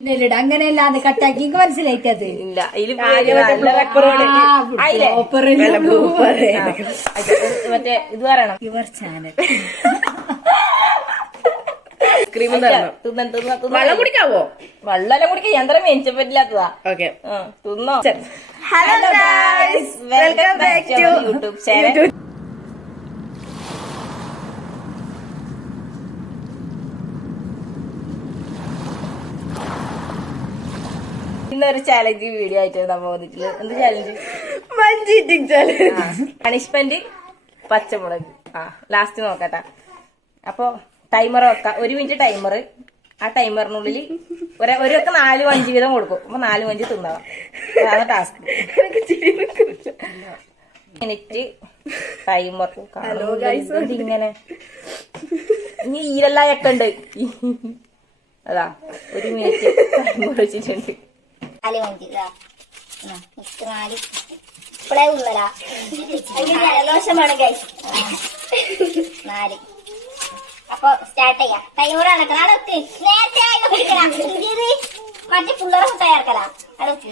നെല്ലിട അങ്ങനെയല്ല അത് കട്ടാക്കി എനിക്ക് മനസ്സിലായിട്ടത്? ഇല്ല മറ്റേ ഇത് പറയണം. യുവർ ചാനൽ വെള്ളം കുടിക്കാവോ? വെള്ളം കുടിക്കാൻ യന്ത്രം മേടിച്ച പറ്റില്ലാത്തതാ ഓക്കെ തിന്നോ. Hello welcome back to YouTube channel ഇന്നൊരു ചാലഞ്ച് വീഡിയോ ആയിട്ട് നമ്മ വന്നിട്ടുള്ളത്. എന്ത് ചാലഞ്ച് മഞ്ചീറ്റിംഗ് ചാലഞ്ച് പണിഷ്മെന്റ് പച്ചമുളക്. ആ ലാസ്റ്റ് നോക്കട്ടെ. അപ്പൊ ടൈമർ വെക്കാം. ഒരു മിനിറ്റ് ടൈമർ ആ ടൈമറിനുള്ളിൽ ഒരു ഒരൊക്കെ നാല് മഞ്ച് വീതം കൊടുക്കും. അപ്പൊ നാല് മഞ്ച് തിന്നാവാം അതാണ് ടാസ്ക് മിനിറ്റ് ടൈമർ ഇങ്ങനെ ഇനി ഈരല്ലായൊക്കെ ഉണ്ട്. അതാ. ഒരു മിനിറ്റ് ടൈമർ വെച്ചിട്ടുണ്ട്. നാല് മഞ്ച് ഇത്ര നാല്. ഇപ്പളേ ഉള്ളലാ ജലദോഷമാണ് ഗൈസ് നാല്. അപ്പൊ സ്റ്റാർട്ട് ചെയ്യാം. ടൈമർ കണക്കണം അടക്ക് നേരത്തെ ആയി പിടിക്കണം ഇത് മറ്റേ പിള്ളേരെ തയ്യാറക്കലാ അടക്ക്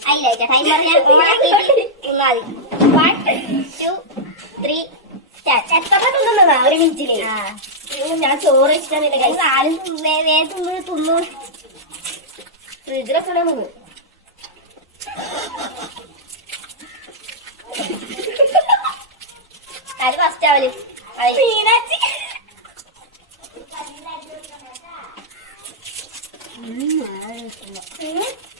അതിലേക്ക് ടൈമർ ഞാൻ തിന്നാതി വൺ ടു ത്രീ സ്റ്റാർട്ട് എത്ര തിന്നുന്നതാ? ഒരു മിനിറ്റിൽ ഞാൻ ചോറ് ഇഷ്ടം ആരും തിന്നേ തിന്നു. തിന്നു ഫ്രിഡ്ജിലൊക്കെ നമുക്ക് അത് ഫസ്റ്റ് ആവൽ മീനാച്ചി എനിക്ക്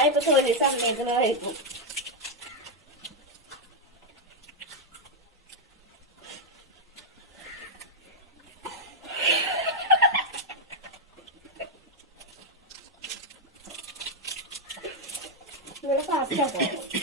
இப்போ தோல்வி சமையல் இருக்கும் இதெல்லாம் சாப்பிட்டா போதும்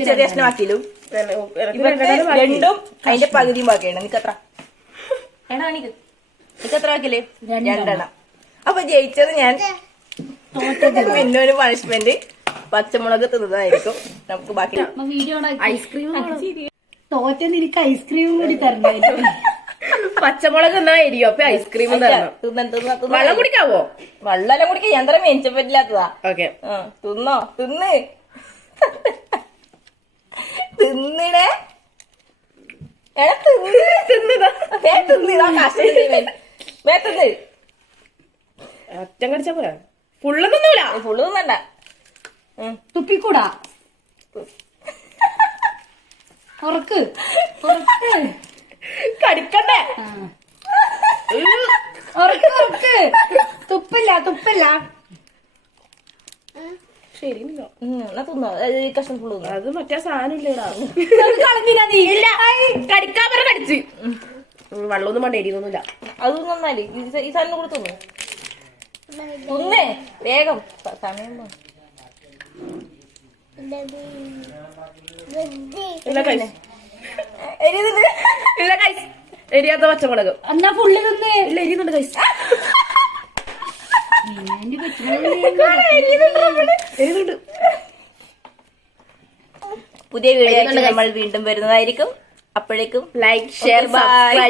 ചെറിയ കഷ്ണം ആക്കിയില്ലും ഇവർക്ക് രണ്ടും അതിന്റെ പകുതിയും ബാക്കിയാണ് നിനക്ക് എത്ര ആക്കില്ലേ രണ്ടെണ്ണം. അപ്പൊ ജയിച്ചത് ഞാൻ പിന്നെ ഒരു പണിഷ്മെന്റ് പച്ചമുളക് തിന്നതായിരിക്കും. നമുക്ക് ബാക്കി ഐസ്ക്രീം തോറ്റ നിനക്ക് ഐസ്ക്രീം കൂടി തരണമായിരുന്നു പച്ചമുളക് എന്നായിരിക്കും അപ്പൊ ഐസ്ക്രീം തരണം. വെള്ളം കുടിക്കാവോ? വെള്ളം കുടിക്കാൻ യന്ത്രം മേടിച്ച പറ്റില്ലാത്തതാ ഓക്കെ തിന്നോ? തിന്ന്. തിന്നിടേ. തിന്ന് തിന്നതാ തിന്നിതാ തിന്ന്. അറ്റം കടിച്ചാ പോരാ. ഫുള്ളൊന്നുമില്ല ഫുള്ള് തിന്നണ്ട. ഉം. തുപ്പിക്കൂടാ. ഉറക്ക്. ഉറക്ക്. കടിക്കണ്ടേ? ഉറക്ക് ഉറക്ക്. തുപ്പില്ല തുപ്പില്ല. ശരി ഉം, എന്നാ തിന്നോ. കഷ്ണം ഫുള്ള് തിന്നോ. അത് മറ്റേ സാധനം ഇല്ലടാ. അത് കളഞ്ഞില്ല നീ. കടിക്കാൻ പറ കടിച്ച്. വെള്ളമൊന്നും വേണ്ട എരിയൊന്നുമില്ല അത് നന്നാൽ ഈ സാധനം കൂടെ തിന്നു. തിന്നേ. വേഗം. സമയം തിന്ന്. എരിയാത്ത പച്ചമുളക്. എന്നാ ഫുള്ള് നിന്ന് ഇല്ല എരിയുന്നുണ്ട് കൈസ് എരിയുന്നുണ്ട് പുതിയ വീഡിയോ നമ്മൾ വീണ്ടും വരുന്നതായിരിക്കും. അപ്പോഴേക്കും ലൈക്ക് ഷെയർ ബൈ